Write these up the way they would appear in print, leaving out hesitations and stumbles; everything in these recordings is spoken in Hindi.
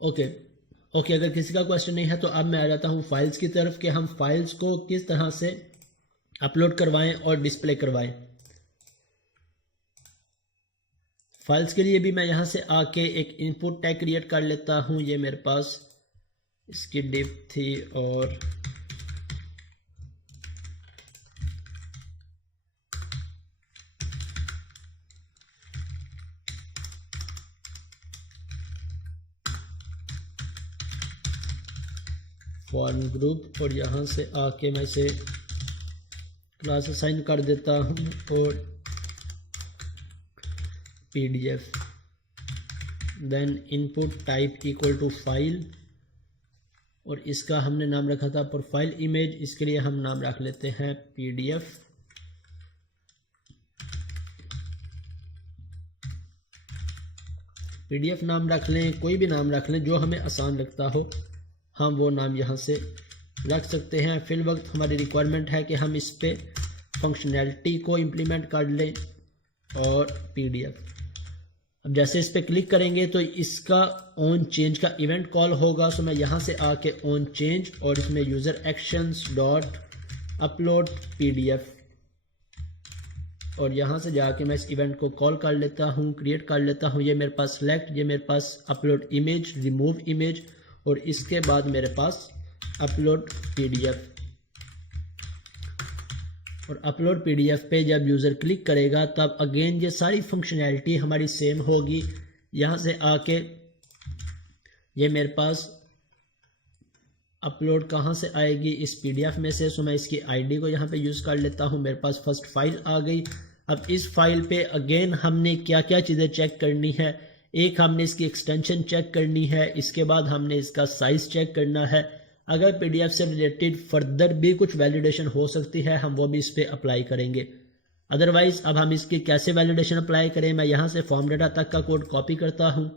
ओके ओके, अगर किसी का क्वेश्चन नहीं है तो अब मैं आ जाता हूँ फाइल्स की तरफ कि हम फाइल्स को किस तरह से अपलोड करवाएं और डिस्प्ले करवाएं। फाइल्स के लिए भी मैं यहाँ से आके एक इनपुट टैग क्रिएट कर लेता हूँ। ये मेरे पास इसकी डिप थी और फॉर्म ग्रुप, और यहाँ से आके मैं इसे क्लास असाइन कर देता हूँ और PDF, then input type equal to file, और इसका हमने नाम रखा था प्रोफाइल इमेज, इसके लिए हम नाम रख लेते हैं पीडीएफ। पीडीएफ नाम रख लें, कोई भी नाम रख लें जो हमें आसान लगता हो, हम वो नाम यहाँ से रख सकते हैं। फिल वक्त हमारी रिक्वायरमेंट है कि हम इस पे फंक्शनैलिटी को इम्प्लीमेंट कर लें और पीडीएफ। अब जैसे इस पर क्लिक करेंगे तो इसका ऑन चेंज का इवेंट कॉल होगा। सो मैं यहाँ से आके ऑन चेंज और इसमें user actions dot upload PDF, और यहाँ से जाके मैं इस इवेंट को कॉल कर लेता हूँ, क्रिएट कर लेता हूँ। ये मेरे पास सेलेक्ट, ये मेरे पास अपलोड इमेज, रिमूव इमेज, और इसके बाद मेरे पास अपलोड पीडीएफ। और अपलोड पीडीएफ पे जब यूज़र क्लिक करेगा तब अगेन ये सारी फंक्शनैलिटी हमारी सेम होगी। यहाँ से आके ये मेरे पास अपलोड कहाँ से आएगी, इस पीडीएफ में से। सो मैं इसकी आईडी को यहाँ पे यूज़ कर लेता हूँ। मेरे पास फर्स्ट फाइल आ गई। अब इस फाइल पे अगेन हमने क्या क्या चीज़ें चेक करनी है। एक, हमने इसकी एक्सटेंशन चेक करनी है, इसके बाद हमने इसका साइज़ चेक करना है। अगर पीडीएफ से रिलेटेड फर्दर भी कुछ वैलिडेशन हो सकती है, हम वो भी इस पर अप्लाई करेंगे। अदरवाइज अब हम इसकी कैसे वैलिडेशन अप्लाई करें, मैं यहाँ से फॉर्म डाटा तक का कोड कॉपी करता हूँ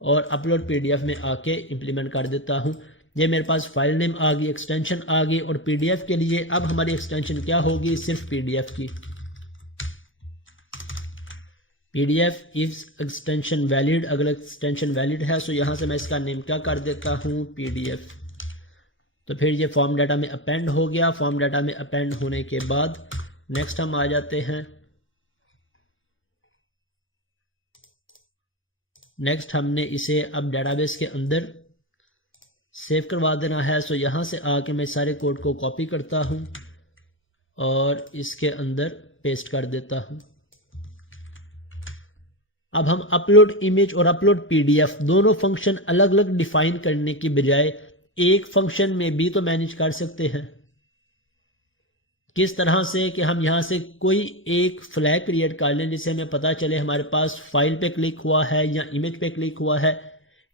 और अपलोड पीडीएफ में आके इम्प्लीमेंट कर देता हूँ। ये मेरे पास फाइल नेम आ गई, एक्सटेंशन आ गई, और पीडीएफ के लिए अब हमारी एक्सटेंशन क्या होगी, सिर्फ पीडीएफ की। पीडीएफ इज एक्सटेंशन वैलिड, अगर एक्सटेंशन वैलिड है तो यहाँ से मैं इसका नेम क्या कर देता हूँ, पीडीएफ। तो फिर ये फॉर्म डाटा में अपेंड हो गया। फॉर्म डाटा में अपेंड होने के बाद नेक्स्ट हम आ जाते हैं। नेक्स्ट हमने इसे अब डेटाबेस के अंदर सेव करवा देना है। सो यहाँ से आके मैं सारे कोड को कॉपी करता हूँ और इसके अंदर पेस्ट कर देता हूँ। अब हम अपलोड इमेज और अपलोड पीडीएफ दोनों फंक्शन अलग अलग डिफाइन करने की बजाय एक फंक्शन में भी तो मैनेज कर सकते हैं। किस तरह से कि हम यहाँ से कोई एक फ्लैग क्रिएट कर लें जिससे हमें पता चले हमारे पास फाइल पे क्लिक हुआ है या इमेज पे क्लिक हुआ है,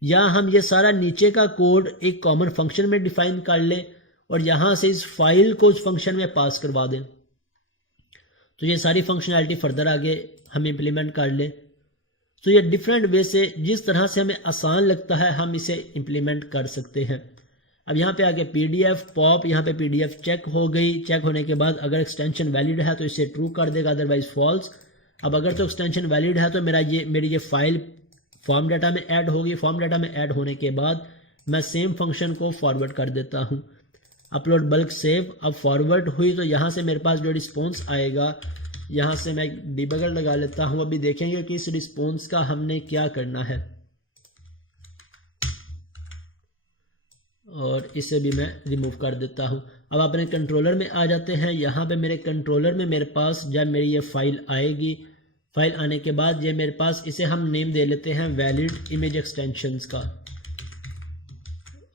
या हम ये सारा नीचे का कोड एक कॉमन फंक्शन में डिफाइन कर लें और यहाँ से इस फाइल को उस फंक्शन में पास करवा दें। तो ये सारी फंक्शनैलिटी फर्दर आगे हम इम्प्लीमेंट कर लें। तो ये डिफरेंट वे से जिस तरह से हमें आसान लगता है हम इसे इम्प्लीमेंट कर सकते हैं। अब यहाँ पे आगे पीडीएफ पॉप, यहाँ पे पीडीएफ चेक हो गई। चेक होने के बाद अगर एक्सटेंशन वैलिड है तो इसे ट्रू कर देगा, अदरवाइज फॉल्स। अब अगर तो एक्सटेंशन वैलिड है तो मेरी ये फाइल फॉर्म डाटा में ऐड होगी। फॉर्म डाटा में ऐड होने के बाद मैं सेम फंक्शन को फॉरवर्ड कर देता हूँ। अपलोड बल्क सेव, अब फॉरवर्ड हुई तो यहाँ से मेरे पास जो रिस्पॉन्स आएगा, यहाँ से मैं डिबगर लगा लेता हूँ। अभी देखेंगे कि इस रिस्पॉन्स का हमने क्या करना है, और इसे भी मैं रिमूव कर देता हूँ। अब अपने कंट्रोलर में आ जाते हैं। यहाँ पे मेरे कंट्रोलर में मेरे पास जब मेरी ये फाइल आएगी, फाइल आने के बाद ये मेरे पास, इसे हम नेम दे लेते हैं वैलिड इमेज एक्सटेंशंस का,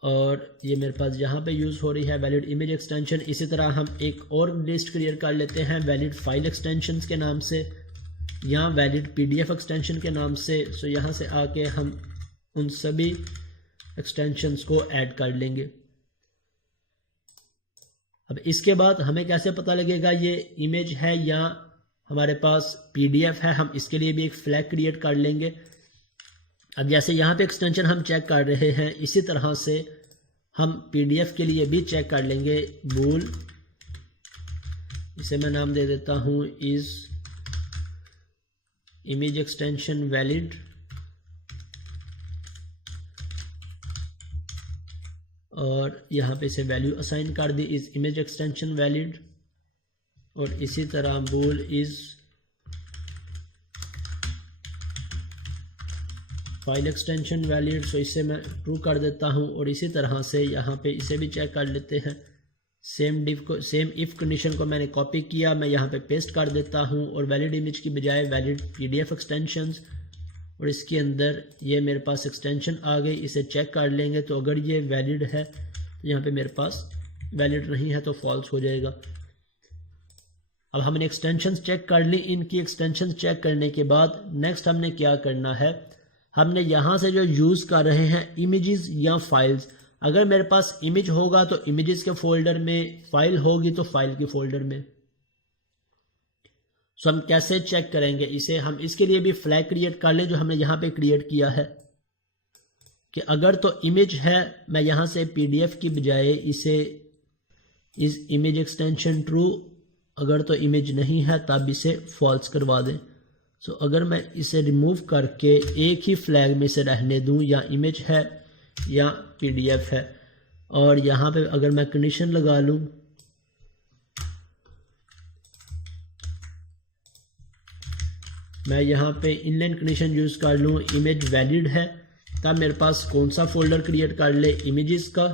और ये मेरे पास यहाँ पे यूज़ हो रही है वैलिड इमेज एक्सटेंशन। इसी तरह हम एक और लिस्ट क्रिएट कर लेते हैं वैलिड फाइल एक्सटेंशंस के नाम से, या वैलिड पीडीएफ एक्सटेंशन के नाम से। सो यहाँ से आके हम उन सभी एक्सटेंशंस को ऐड कर लेंगे। अब इसके बाद हमें कैसे पता लगेगा ये इमेज है या हमारे पास पीडीएफ है, हम इसके लिए भी एक फ्लैग क्रिएट कर लेंगे। अब जैसे यहाँ पे एक्सटेंशन हम चेक कर रहे हैं, इसी तरह से हम पीडीएफ के लिए भी चेक कर लेंगे। बूल, इसे मैं नाम दे देता हूँ इज इमेज एक्सटेंशन वैलिड, और यहाँ पे इसे वैल्यू असाइन कर दी इज इमेज एक्सटेंशन वैलिड, और इसी तरह बूल इज फाइल एक्सटेंशन वैलिड, सो इसे मैं ट्रू कर देता हूँ। और इसी तरह से यहाँ पे इसे भी चेक कर लेते हैं। सेम इफ़ कंडीशन को मैंने कॉपी किया, मैं यहाँ पे पेस्ट कर देता हूँ और वैलिड इमेज की बजाय वैलिड PDF एक्सटेंशंस, और इसके अंदर ये मेरे पास एक्सटेंशन आ गई। इसे चेक कर लेंगे तो अगर ये वैलिड है तो यहाँ पे मेरे पास वैलिड नहीं है तो फॉल्स हो जाएगा। अब हमने एक्सटेंशंस चेक कर ली। इनकी एक्सटेंशंस चेक करने के बाद नेक्स्ट हमने क्या करना है, हमने यहाँ से जो यूज़ कर रहे हैं इमेजेस या फाइल्स, अगर मेरे पास इमेज होगा तो इमेजेस के फोल्डर में, फाइल होगी तो फाइल के फोल्डर में। सो हम कैसे चेक करेंगे इसे, हम इसके लिए भी फ्लैग क्रिएट कर लें जो हमने यहाँ पे क्रिएट किया है कि अगर तो इमेज है, मैं यहाँ से PDF की बजाय इसे इस इमेज एक्सटेंशन ट्रू, अगर तो इमेज नहीं है तब इसे फॉल्स करवा दें। सो अगर मैं इसे रिमूव करके एक ही फ्लैग में से रहने दूं, या इमेज है या PDF है, और यहाँ पे अगर मैं कंडीशन लगा लूं मैं यहाँ पे इनलाइन कंडीशन यूज़ कर लूँ इमेज वैलिड है, तब मेरे पास कौन सा फोल्डर क्रिएट कर ले, इमेजेस का,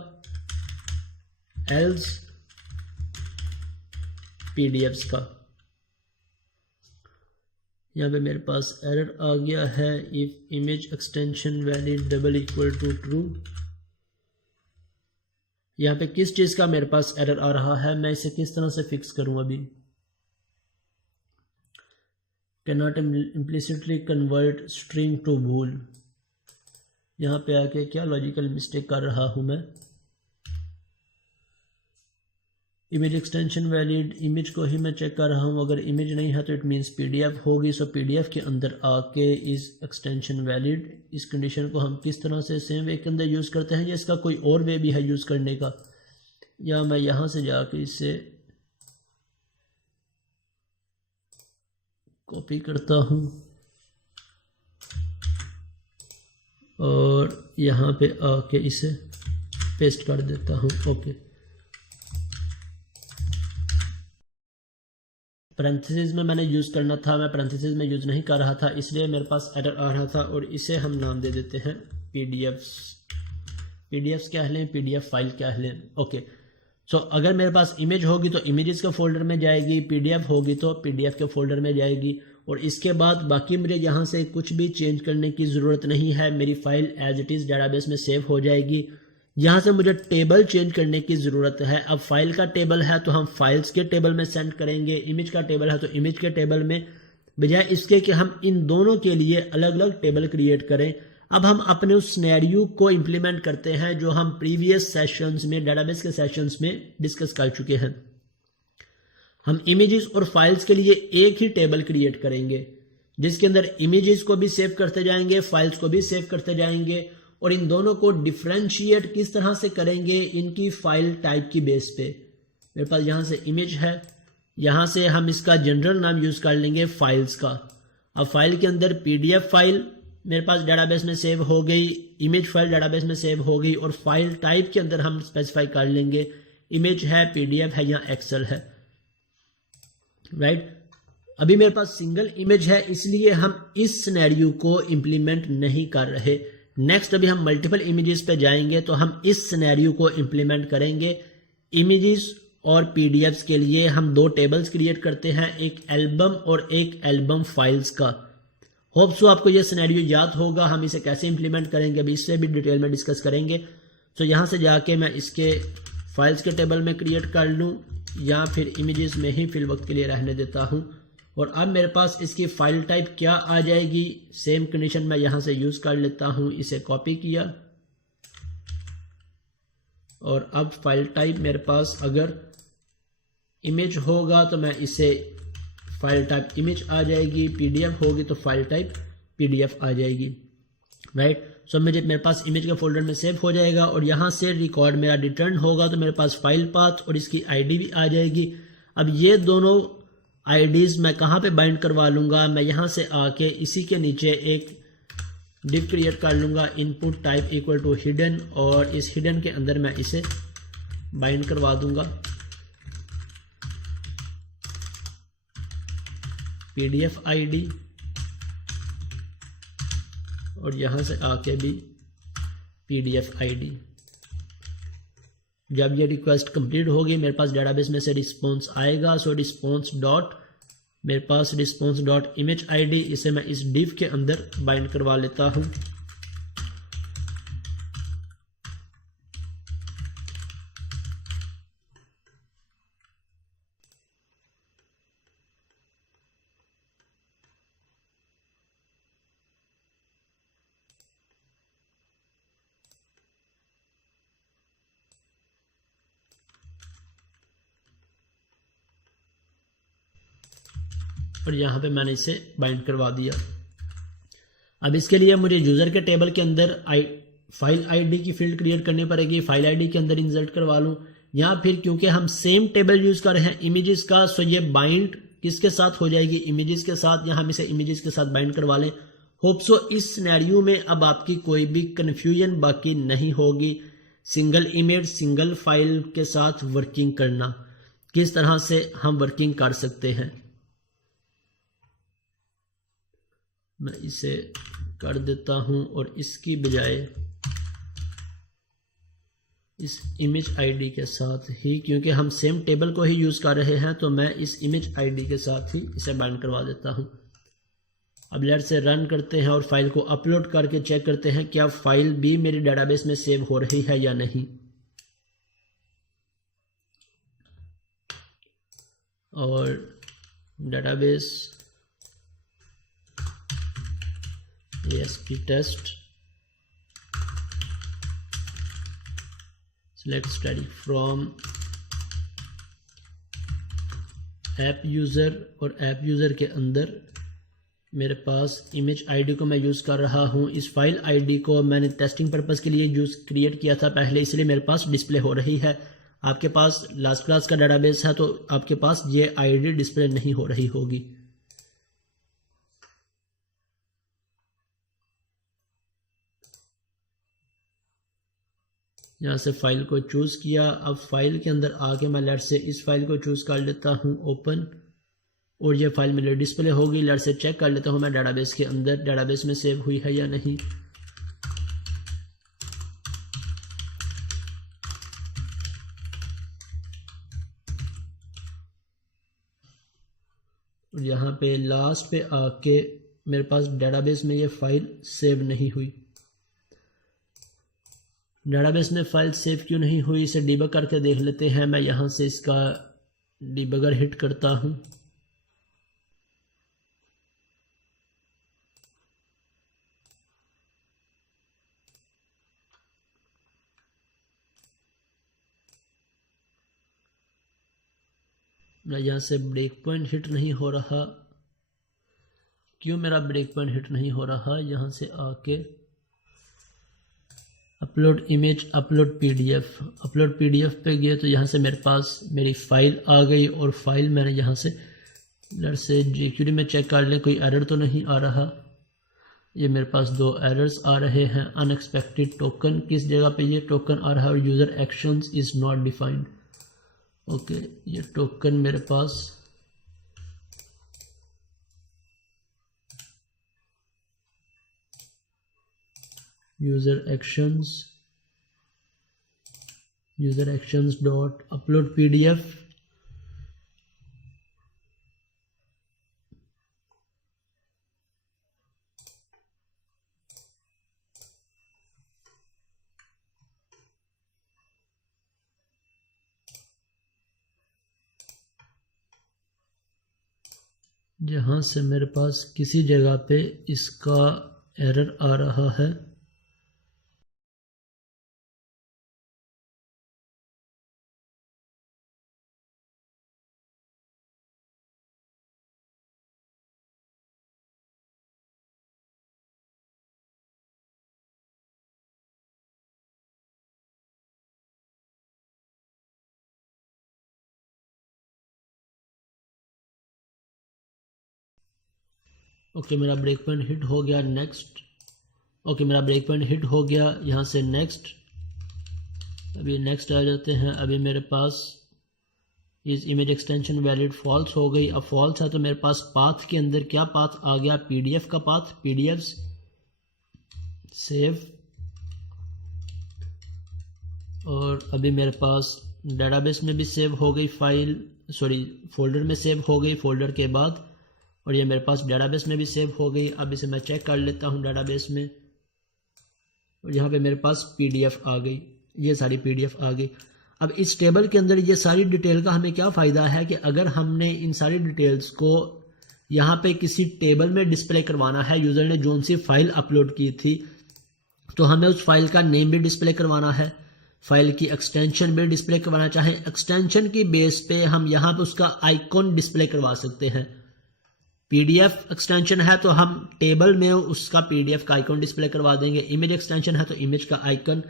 एल्स PDFs का। यहाँ पे मेरे पास एरर आ गया है, if image extension valid double equal to true. यहाँ पे किस चीज़ का मेरे पास एरर आ रहा है, मैं इसे किस तरह से फिक्स करूँ अभी। cannot implicitly convert string to bool, यहाँ पे आके क्या लॉजिकल मिस्टेक कर रहा हूँ मैं। इमेज एक्सटेंशन वैलिड, इमेज को ही मैं चेक कर रहा हूँ, अगर इमेज नहीं है तो इट मीन्स PDF होगी। सो PDF के अंदर आके इस एक्सटेंशन वैलिड, इस कंडीशन को हम किस तरह से सेम वे के अंदर यूज़ करते हैं, या इसका कोई और वे भी है यूज़ करने का, या मैं यहाँ से जाके इससे कॉपी करता हूँ और यहाँ पे आके इसे पेस्ट कर देता हूँ। ओके, पैरेंथेसिस में मैंने यूज़ करना था, मैं पैरेंथेसिस में यूज़ नहीं कर रहा था, इसलिए मेरे पास एरर आ रहा था। और इसे हम नाम दे देते हैं PDFs क्या लें, PDF फाइल क्या लें। ओके, सो अगर मेरे पास इमेज होगी तो इमेजेस के फोल्डर में जाएगी, PDF होगी तो PDF के फोल्डर में जाएगी। और इसके बाद बाकी मुझे यहाँ से कुछ भी चेंज करने की ज़रूरत नहीं है, मेरी file as it is database में सेव हो जाएगी। यहाँ से मुझे टेबल चेंज करने की ज़रूरत है। अब फाइल का टेबल है तो हम फाइल्स के टेबल में सेंड करेंगे, इमेज का टेबल है तो इमेज के टेबल में, बजाय इसके कि हम इन दोनों के लिए अलग अलग टेबल क्रिएट करें। अब हम अपने उस सिनेरियो को इम्प्लीमेंट करते हैं जो हम प्रीवियस सेशंस में, डेटाबेस के सेशंस में डिस्कस कर चुके हैं। हम इमेजेस और फाइल्स के लिए एक ही टेबल क्रिएट करेंगे जिसके अंदर इमेजेस को भी सेव करते जाएंगे, फाइल्स को भी सेव करते जाएंगे, और इन दोनों को डिफरेंशिएट किस तरह से करेंगे, इनकी फाइल टाइप की बेस पे। मेरे पास यहाँ से इमेज है, यहाँ से हम इसका जनरल नाम यूज़ कर लेंगे फाइल्स का। अब फाइल के अंदर PDF फाइल मेरे पास डेटाबेस में सेव हो गई, इमेज फाइल डेटाबेस में सेव हो गई, और फाइल टाइप के अंदर हम स्पेसिफाई कर लेंगे इमेज है, PDF है या एक्सेल है, राइट। अभी मेरे पास सिंगल इमेज है इसलिए हम इस सिनेरियो को इम्प्लीमेंट नहीं कर रहे। नेक्स्ट अभी हम मल्टीपल इमेजेस पे जाएंगे तो हम इस सिनेरियो को इम्प्लीमेंट करेंगे। इमेजेस और PDFs के लिए हम दो टेबल्स क्रिएट करते हैं, एक एल्बम और एक एल्बम फाइल्स का। होप सो आपको ये सिनेरियो याद होगा। हम इसे कैसे इंप्लीमेंट करेंगे अभी इससे भी डिटेल में डिस्कस करेंगे। तो यहाँ से जाके मैं इसके फाइल्स के टेबल में क्रिएट कर लूँ या फिर इमेजेस में ही फिल वक्त के लिए रहने देता हूँ। और अब मेरे पास इसकी फाइल टाइप क्या आ जाएगी, सेम कंडीशन मैं यहाँ से यूज़ कर लेता हूँ। इसे कॉपी किया और अब फाइल टाइप मेरे पास अगर इमेज होगा तो मैं इसे फाइल टाइप इमेज आ जाएगी, PDF होगी तो फाइल टाइप PDF आ जाएगी, राइट। सो मेरे पास इमेज के फोल्डर में सेव हो जाएगा और यहाँ से रिकॉर्ड मेरा रिटर्न होगा तो मेरे पास फाइल पाथ और इसकी ID भी आ जाएगी। अब ये दोनों IDs मैं कहाँ पे बाइंड करवा लूँगा, मैं यहाँ से आके इसी के नीचे एक डिव क्रिएट कर लूँगा, input type equal to hidden, और इस हिडन के अंदर मैं इसे बाइंड करवा दूँगा PDF ID, और यहाँ से आके भी PDF ID। जब ये रिक्वेस्ट कंप्लीट होगी मेरे पास डेटाबेस में से रिस्पॉन्स आएगा। सो रिस्पॉन्स डॉट, मेरे पास रिस्पॉन्स डॉट इमेज ID, इसे मैं इस डिव के अंदर बाइंड करवा लेता हूँ। और यहाँ पे मैंने इसे बाइंड करवा दिया। अब इसके लिए मुझे यूज़र के टेबल के अंदर फाइल आईडी की फील्ड क्रिएट करनी पड़ेगी। फाइल आईडी के अंदर इंसर्ट करवा लूँ, या फिर क्योंकि हम सेम टेबल यूज़ कर रहे हैं इमेजेस का, सो ये बाइंड किसके साथ हो जाएगी, इमेजेस के साथ, या हम इसे इमेजेस के साथ बाइंड करवा लें। होप सो इस सिनेरियो में अब आपकी कोई भी कन्फ्यूजन बाकी नहीं होगी। सिंगल इमेज सिंगल फाइल के साथ वर्किंग करना, किस तरह से हम वर्किंग कर सकते हैं। मैं इसे कर देता हूं, और इसकी बजाय इस इमेज आईडी के साथ ही, क्योंकि हम सेम टेबल को ही यूज़ कर रहे हैं, तो मैं इस इमेज आईडी के साथ ही इसे बाइंड करवा देता हूं। अब लेट से रन करते हैं और फाइल को अपलोड करके चेक करते हैं क्या फाइल भी मेरी डेटाबेस में सेव हो रही है या नहीं। और database ASP test select static from app user, और ऐप यूज़र के अंदर मेरे पास इमेज आईडी को मैं यूज़ कर रहा हूँ। इस फाइल आईडी को मैंने टेस्टिंग पर्पज़ के लिए यूज़ क्रिएट किया था पहले, इसलिए मेरे पास डिस्प्ले हो रही है। आपके पास लास्ट क्लास का डेटाबेस है तो आपके पास ये आईडी डिस्प्ले नहीं हो रही होगी। यहाँ से फाइल को चूज़ किया। अब फाइल के अंदर आके मैं लेट से इस फाइल को चूज़ कर लेता हूँ ओपन, और ये फाइल मेरे डिस्प्ले होगी। लेट से चेक कर लेता हूँ मैं डेटाबेस के अंदर डेटाबेस में सेव हुई है या नहीं। और यहाँ पे लास्ट पे आके मेरे पास डेटाबेस में ये फाइल सेव नहीं हुई। डेटाबेस में फाइल सेव क्यों नहीं हुई, इसे डिबग करके देख लेते हैं। मैं यहाँ से इसका डिबगर हिट करता हूँ। मैं यहाँ से ब्रेक पॉइंट हिट नहीं हो रहा। क्यों मेरा ब्रेक पॉइंट हिट नहीं हो रहा? यहाँ से आके अपलोड इमेज, अपलोड पीडीएफ पे गए तो यहाँ से मेरे पास मेरी फ़ाइल आ गई, और फाइल मैंने यहाँ से लेट से jQuery में चेक कर लें कोई एरर तो नहीं आ रहा। ये मेरे पास दो एरर्स आ रहे हैं। अनएक्सपेक्टेड टोकन, किस जगह पे ये टोकन आ रहा है, और user actions is not defined. Okay, ये टोकन मेरे पास user actions dot upload PDF. जहाँ से मेरे पास किसी जगह पे इसका एरर आ रहा है। ओके, मेरा ब्रेक पॉइंट हिट हो गया। नेक्स्ट, ओके, मेरा ब्रेक पॉइंट हिट हो गया। यहाँ से नेक्स्ट, अभी नेक्स्ट आ जाते हैं। अभी मेरे पास इस इमेज एक्सटेंशन वैलिड फॉल्स हो गई। अब फॉल्स है तो मेरे पास पाथ के अंदर क्या पाथ आ गया, पीडीएफ का पाथ, पीडीएफ सेव। और अभी मेरे पास डेटाबेस में भी सेव हो गई फाइल, सॉरी फोल्डर में सेव हो गई फोल्डर के बाद, और ये मेरे पास डेटाबेस में भी सेव हो गई। अब इसे मैं चेक कर लेता हूँ डेटाबेस में, और यहाँ पे मेरे पास पीडीएफ आ गई, ये सारी पीडीएफ आ गई। अब इस टेबल के अंदर ये सारी डिटेल का हमें क्या फ़ायदा है कि अगर हमने इन सारी डिटेल्स को यहाँ पे किसी टेबल में डिस्प्ले करवाना है, यूज़र ने जो सी फाइल अपलोड की थी, तो हमें उस फाइल का नेम भी डिस्प्ले करवाना है, फाइल की एक्सटेंशन भी डिस्प्ले करवाना चाहें, एक्सटेंशन की बेस पे हम यहाँ पे उसका आइकॉन डिस्प्ले करवा सकते हैं। पीडीएफ एक्सटेंशन है तो हम टेबल में उसका पीडीएफ का आइकॉन डिस्प्ले करवा देंगे, इमेज एक्सटेंशन है तो इमेज का आइकन,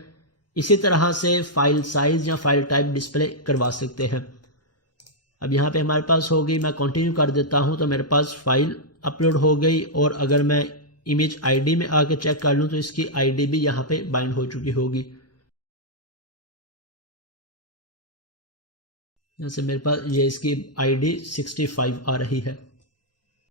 इसी तरह से फाइल साइज या फाइल टाइप डिस्प्ले करवा सकते हैं। अब यहाँ पे हमारे पास हो गई, मैं कंटिन्यू कर देता हूँ तो मेरे पास फाइल अपलोड हो गई। और अगर मैं इमेज आईडी में आके चेक कर लूँ तो इसकी आईडी भी यहाँ पे बाइंड हो चुकी होगी। यहाँ से मेरे पास ये इसकी आईडी 65 आ रही है।